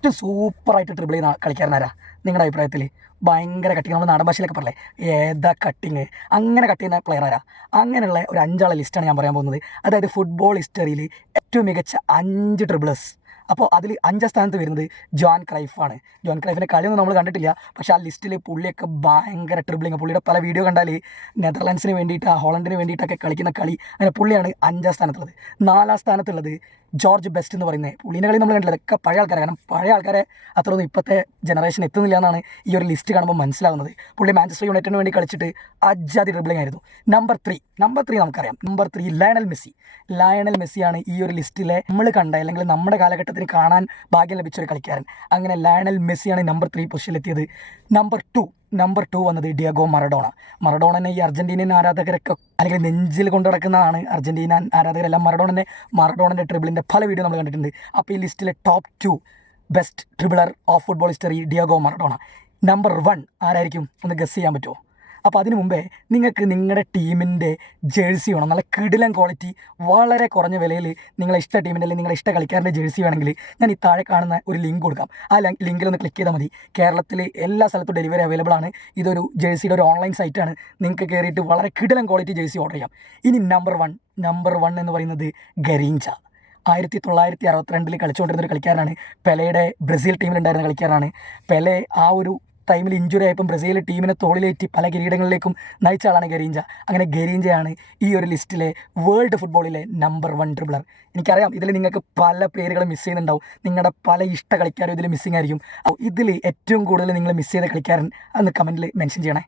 ഏറ്റവും സൂപ്പറായിട്ട് ട്രിബിൾ ചെയ്യുന്ന കളിക്കാരനാരാ നിങ്ങളുടെ അഭിപ്രായത്തിൽ? ഭയങ്കര കട്ടിങ്, നമ്മൾ നാടൻ ഭാഷയിലൊക്കെ പറയല്ലേ ഏതാ കട്ടിങ്, അങ്ങനെ കട്ട് ചെയ്യുന്ന പ്ലെയർ ആരാ? അങ്ങനെയുള്ള ഒരു 5 ലിസ്റ്റാണ് ഞാൻ പറയാൻ പോകുന്നത്. അതായത് ഫുട്ബോൾ ഹിസ്റ്ററിയിൽ ഏറ്റവും മികച്ച 5 ട്രിബിളേഴ്സ്. അപ്പോൾ അതിൽ 5ാം സ്ഥാനത്ത് വരുന്നത് ജോൺ ക്രൈഫാണ്. ജോൺ ക്രൈഫിൻ്റെ കളിയൊന്നും നമ്മൾ കണ്ടിട്ടില്ല, പക്ഷേ ആ ലിസ്റ്റിൽ പുള്ളിയൊക്കെ ഭയങ്കര ട്രിബിളിങ്. പുള്ളിയുടെ പല വീഡിയോ കണ്ടാൽ നെതർലാൻഡ്സിന് വേണ്ടിയിട്ട് ഹോളണ്ടിന് വേണ്ടിയിട്ടൊക്കെ കളിക്കുന്ന കളി, അങ്ങനെ പുള്ളിയാണ് 5ാം സ്ഥാനത്തുള്ളത്. 4ാം സ്ഥാനത്തുള്ളത് ജോർജ് ബെസ്റ്റ് എന്ന് പറയുന്നത്. പുള്ളീൻ്റെ കളി നമ്മൾ കണ്ടില്ല, അതൊക്കെ പഴയ ആൾക്കാരെ, കാരണം പഴയ ആൾക്കാരെ അത്രയൊന്നും ഇപ്പോഴത്തെ ജനറേഷൻ എത്തുന്നില്ല എന്നാണ് ഈ ഒരു ലിസ്റ്റ് കാണുമ്പോൾ മനസ്സിലാവുന്നത്. പുള്ളി മാഞ്ചസ്റ്റർ യുണൈറ്റഡിന് വേണ്ടി കളിച്ചിട്ട് അജാതി ഡ്രിബ്ലിംഗ് ആയിരുന്നു. നമ്പർ 3 നമുക്കറിയാം. Number 3 Lionel Messi. ലയണൽ മെസ്സിയാണ് ഈ ഒരു ലിസ്റ്റിലെ നമ്മൾ കണ്ട, അല്ലെങ്കിൽ നമ്മുടെ കാലഘട്ടത്തിന് കാണാൻ ഭാഗ്യം ലഭിച്ച ഒരു കളിക്കാരൻ. അങ്ങനെ ലയണൽ മെസ്സിയാണ് നമ്പർ 3 പൊസിഷനിലെത്തിയത്. നമ്പർ 2 വന്നത് ഡിയാഗോ മറഡോണ. മറഡോണനെ ഈ അർജൻറ്റീനിയൻ ആരാധകരൊക്കെ അല്ലെങ്കിൽ നെഞ്ചിൽ കൊണ്ടു നടക്കുന്നതാണ് അർജൻറ്റീന ആരാധകരെല്ലാം. മറഡോണൻ്റെ ട്രിബിളിൻ്റെ പല വീഡിയോ നമ്മൾ കണ്ടിട്ടുണ്ട്. അപ്പോൾ ഈ ലിസ്റ്റിലെ top 2 best dribbler of football history Diego Maradona. Number 1 ആരായിരിക്കും, ഒന്ന് ഗസ് ചെയ്യാൻ പറ്റുമോ? അപ്പോൾ അതിനു മുമ്പേ നിങ്ങൾക്ക് നിങ്ങളുടെ ടീമിൻ്റെ ജേഴ്സി വേണം, നല്ല കിടിലൻ ക്വാളിറ്റി, വളരെ കുറഞ്ഞ വിലയിൽ നിങ്ങളെ ഇഷ്ട ടീമിൻ്റെ അല്ലെങ്കിൽ നിങ്ങളുടെ ഇഷ്ട കളിക്കാരൻ്റെ ജേഴ്സി വേണമെങ്കിൽ ഞാൻ ഈ താഴെ കാണുന്ന ഒരു ലിങ്ക് കൊടുക്കാം. ആ ലിങ്കിലൊന്ന് ക്ലിക്ക് ചെയ്താൽ മതി. കേരളത്തിൽ എല്ലാ സ്ഥലത്തും ഡെലിവറി അവൈലബിൾ ആണ്. ഇതൊരു ജേഴ്സിയുടെ ഒരു ഓൺലൈൻ സൈറ്റാണ്. നിങ്ങൾക്ക് കയറിയിട്ട് വളരെ കിടിലൻ ക്വാളിറ്റി ജേഴ്സി ഓർഡർ ചെയ്യാം. ഇനി നമ്പർ 1 എന്ന് പറയുന്നത് ഗരീഞ്ച. 1962 കളിച്ചുകൊണ്ടിരുന്ന ഒരു കളിക്കാരനാണ്. പെലെയുടെ ബ്രസീൽ ടീമിലുണ്ടായിരുന്ന കളിക്കാരനാണ്. പെലെ ആ ഒരു ടൈമിൽ ഇഞ്ചുറി ആയപ്പം ബ്രസീൽ ടീമിനെ തോളിലേറ്റി പല കിരീടങ്ങളിലേക്കും നയിച്ച ആളാണ് ഗരീഞ്ച. അങ്ങനെ ഗരീഞ്ചയാണ് ഈ ഒരു ലിസ്റ്റിലെ വേൾഡ് ഫുട്ബോളിലെ നമ്പർ 1 ട്രിബിളർ. എനിക്കറിയാം ഇതിൽ നിങ്ങൾക്ക് പല പേരുകൾ മിസ് ചെയ്യുന്നുണ്ടാവും, നിങ്ങളുടെ പല ഇഷ്ട കളിക്കാരും ഇതിൽ മിസ്സിംഗ് ആയിരിക്കും. ഇതിൽ ഏറ്റവും കൂടുതൽ നിങ്ങൾ മിസ് ചെയ്ത കളിക്കാരൻ അന്ന് കമൻറ്റിൽ മെൻഷൻ ചെയ്യണേ.